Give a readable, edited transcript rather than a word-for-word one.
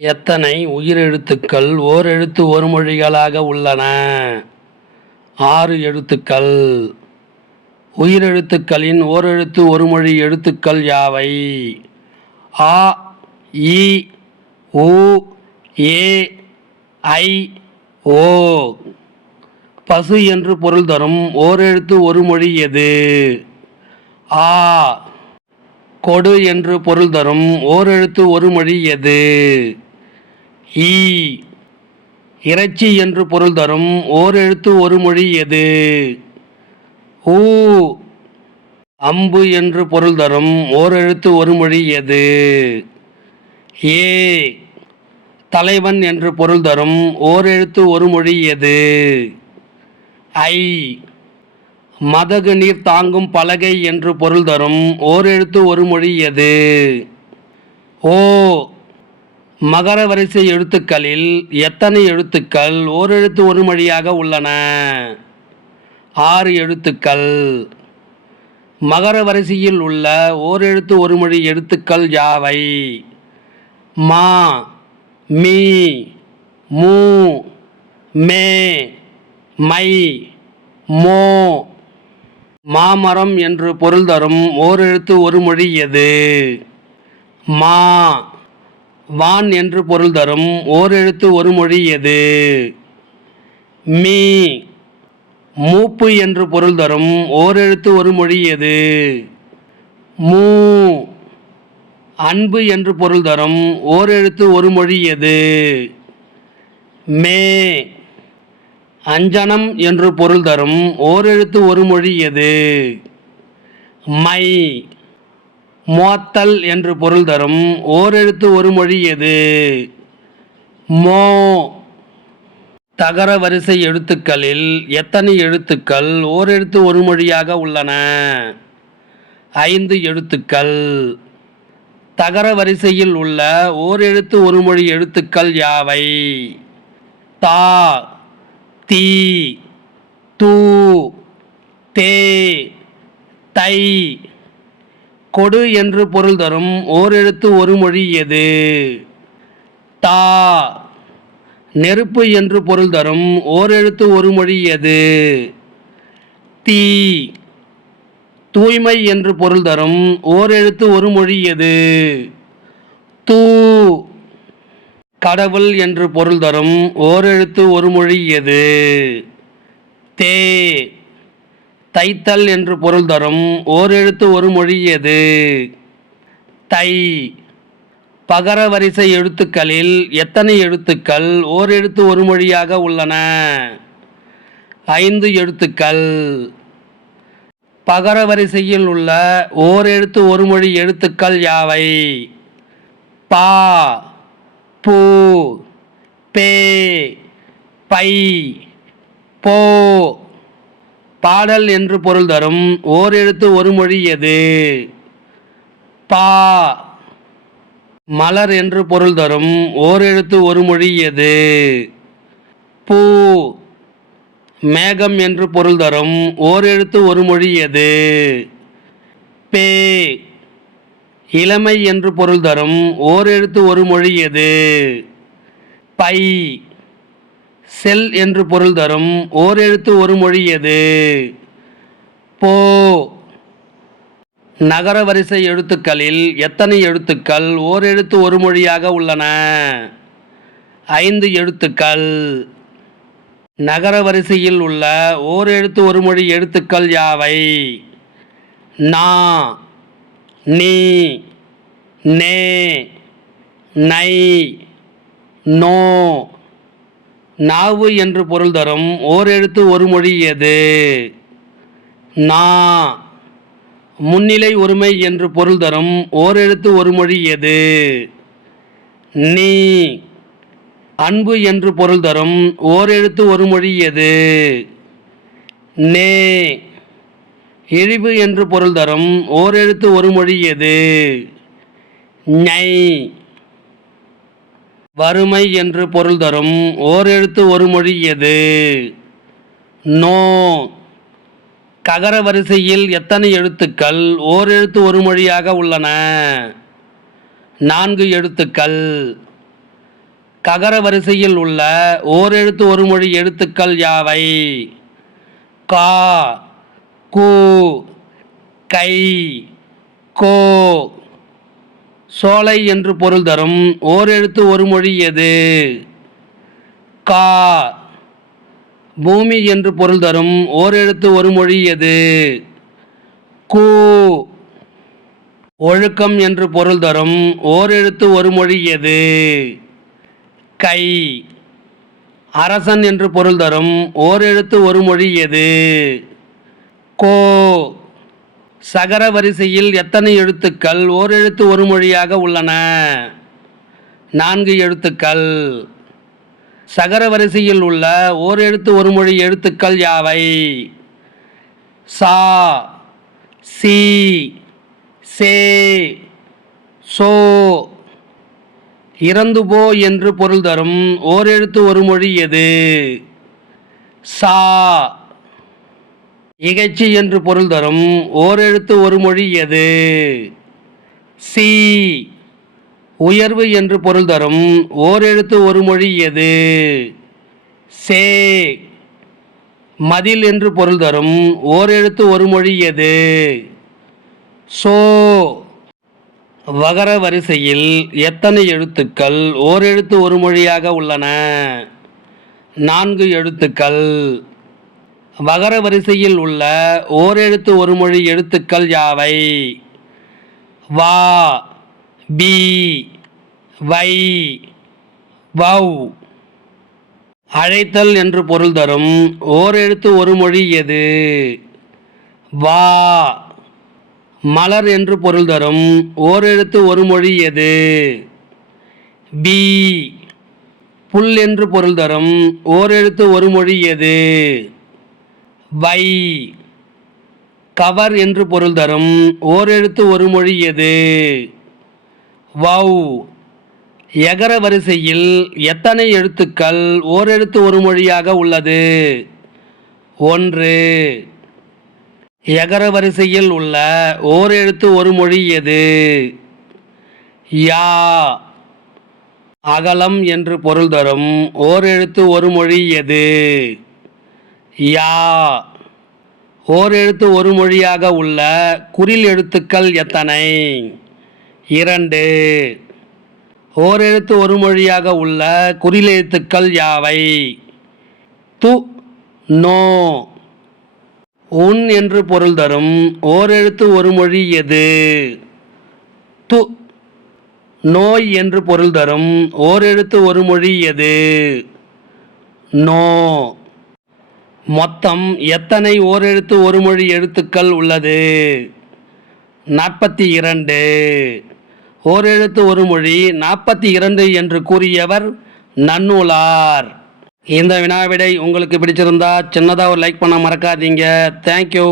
எத்தனை உயிரெழுத்துக்கள் ஓரெழுத்து ஒருமொழிகளாக உள்ளன? 6 எழுத்துக்கள். உயிரெழுத்துக்களின் ஓரெழுத்து ஒருமொழி எழுத்துக்கள் யாவை? ஆ, இ, உ, ஏ, ஐ, ஓ. பசு என்று பொருள் தரும் ஓரெழுத்து ஒருமொழி எது? ஆ. கொடு என்று பொருள் தரும் ஓரெழுத்து ஒருமொழி எது? ஈ. இறைச்சி என்று பொருள் தரும் ஓரெழுத்து ஒருமொழி எது? ஊ. அம்பு என்று பொருள் தரும் ஓரெழுத்து ஒருமொழி எது? ஏ. தலைவன் என்று பொருள் தரும் ஓரெழுத்து ஒருமொழி எது? ஐ. மதகு நீர் தாங்கும் பலகை என்று பொருள் தரும் ஓரெழுத்து ஒருமொழி எது? ஓ. மகர வரிசை எழுத்துக்களில் எத்தனை எழுத்துக்கள் ஓரெழுத்து ஒருமொழியாக உள்ளன? 6 எழுத்துக்கள். மகர வரிசையில் உள்ள ஓரெழுத்து ஒருமொழி எழுத்துக்கள் யாவை? மா, மீ, மூ, மே, மை, மோ. மாமரம் என்று பொருள் தரும் ஓரெழுத்து ஒருமொழி எது? மா. வான் என்று பொருள் தரும் ஓரெழுத்து ஒருமொழி எது? மீ. மூப்பு என்று பொருள் தரும் ஓரெழுத்து ஒருமொழி எது? மூ. அன்பு என்று பொருள் தரும் ஓரெழுத்து ஒருமொழி எது? மே. அஞ்சனம் என்று பொருள் தரும் ஓரெழுத்து ஒருமொழி எது? மை. மோத்தல் என்று பொருள் தரும் ஓரெழுத்து ஒருமொழி எது? மோ. தகர வரிசை எழுத்துக்களில் எத்தனை எழுத்துக்கள் ஓரெழுத்து ஒருமொழியாக உள்ளன? 5 எழுத்துக்கள். தகர வரிசையில் உள்ள ஓரெழுத்து ஒருமொழி எழுத்துக்கள் யாவை? தா, தி, து, தே, தை. கொடு என்று பொருள் தரும் ஓரெழுத்து ஒருமொழி எது? தா. நெருப்பு என்று பொருள் தரும் ஓரெழுத்து ஒருமொழி எது? தீ. தூய்மை என்று பொருள் தரும் ஓரெழுத்து ஒருமொழி எது? தூ. கடவுள் என்று பொருள் தரும் ஓரெழுத்து ஒருமொழி எது? தே. தைத்தல் என்று பொருள் தரும் ஓரெழுத்து ஒருமொழி எது? தை. பகர வரிசை எழுத்துக்களில் எத்தனை எழுத்துக்கள் ஓரெழுத்து ஒருமொழியாக உள்ளன? 5 எழுத்துக்கள். பகர வரிசையில் உள்ள ஓரெழுத்து ஒருமொழி எழுத்துக்கள் யாவை? பா, பூ, பே, பை, போ. பாடல் என்று பொருள் தரும் ஓரெழுத்து ஒருமொழி எது? பா. மலர் என்று பொருள் தரும் ஓரெழுத்து ஒருமொழி எது? பூ. மேகம் என்று பொருள் தரும் ஓரெழுத்து ஒருமொழி எது? பே. இளமை என்று பொருள் தரும் ஓரெழுத்து ஒருமொழி எது? பை. செல் என்று பொருள் தரும் ஓரெழுத்து ஒருமொழி எது? போ. நகர வரிசை எழுத்துக்களில் எத்தனை எழுத்துக்கள் ஓரெழுத்து ஒருமொழியாக உள்ளன? 5 எழுத்துக்கள். நகர வரிசையில் உள்ள ஓரெழுத்து ஒருமொழி எழுத்துக்கள் யாவை? நா, நீ, நே, நை, நோ. நாவு என்று பொருள் தரும் ஓரெழுத்து ஒருமொழி எது? நா. முன்னிலை ஒருமை என்று பொருள் தரும் ஓரெழுத்து ஒருமொழி எது? நீ. அன்பு என்று பொருள் தரும் ஓரெழுத்து ஒருமொழி எது? நே. இழிவு என்று பொருள் தரும் ஓரெழுத்து ஒருமொழி எது? ஞை. வறுமை என்று பொருள் தரும் ஓரெழுத்து ஒருமொழி எது? நோ. ககர வரிசையில் எத்தனை எழுத்துக்கள் ஓரெழுத்து ஒருமொழியாக உள்ளன? 4 எழுத்துக்கள். ககர வரிசையில் உள்ள ஓரெழுத்து ஒரு மொழி எழுத்துக்கள் யாவை? கா, கு, கை, கோ. சோலை என்று பொருள் தரும் ஓரெழுத்து ஒரு மொழி எது? கா. பூமி என்று பொருள் தரும் ஓரெழுத்து ஒரு மொழி எது? கு. ஒழுக்கம் என்று பொருள் தரும் ஓரெழுத்து ஒரு மொழி எது? கை. அரசன் என்று பொருள் தரும் ஓரெழுத்து ஒரு மொழி எது? கோ. சகர வரிசையில் எத்தனை எழுத்துக்கள் ஓரெழுத்து ஒரு மொழியாக உள்ளன? 4 எழுத்துக்கள். சகர வரிசையில் உள்ள ஓரெழுத்து ஒரு மொழி எழுத்துக்கள் யாவை? சா, சி, சே, சோ. இறந்து போ என்று பொருள் தரும் ஓரெழுத்து ஒரு மொழி எது? சா. இகழ்ச்சி என்று பொருள் தரும் ஓரெழுத்து ஒரு மொழி எது? சி. உயர்வு என்று பொருள் தரும் ஓரெழுத்து ஒரு மொழி எது? சே. மதில் என்று பொருள் தரும் ஓரெழுத்து ஒரு மொழி எது? சோ. வகர வரிசையில் எத்தனை எழுத்துக்கள் ஓரெழுத்து ஒரு மொழியாக உள்ளன? 4 எழுத்துக்கள். வகர வரிசையில் உள்ள ஓரெழுத்து ஒரு மொழி எழுத்துக்கள் யாவை? வா, பி, வை, வௌ. அழைத்தல் என்று பொருள் தரும் ஓரெழுத்து ஒரு மொழி எது? வா. மலர் என்று பொருள் தரும் ஓரெழுத்து ஒரு மொழி எது? பி. புல் என்று பொருள் தரும் ஓரெழுத்து ஒரு மொழி எது? வை. கவர் என்று பொருள் தரும் ஓரெழுத்து ஒரு மொழி எது? வௌ. எகர வரிசையில் எத்தனை எழுத்துக்கள் ஓரெழுத்து ஒரு மொழியாக உள்ளது? 1. எகர வரிசையில் உள்ள ஓரெழுத்து ஒரு மொழி எது? யா. அகலம் என்று பொருள் தரும் ஓரெழுத்து ஒரு மொழி எது? யா. ஓரெழுத்து ஒரு மொழியாக உள்ள குறில் எழுத்துக்கள் எத்தனை? 2. ஓரெழுத்து ஒரு மொழியாக உள்ள குறில் எழுத்துக்கள் யாவை? து, நோ. உன் என்று பொருள் தரும் ஓரெழுத்து ஒரு மொழி எது? து. நோய் என்று பொருள் தரும் ஓரெழுத்து ஒரு மொழி எது? நோ. மொத்தம் எத்தனை ஓரெழுத்து ஒரு மொழி எழுத்துக்கள் உள்ளது? 42. ஓரெழுத்து ஒரு மொழி 42 என்று கூறியவர் நன்னூலார். இந்த வினாவிடை உங்களுக்கு பிடிச்சிருந்தா சின்னதாக ஒரு லைக் பண்ண மறக்காதீங்க. தேங்க்யூ.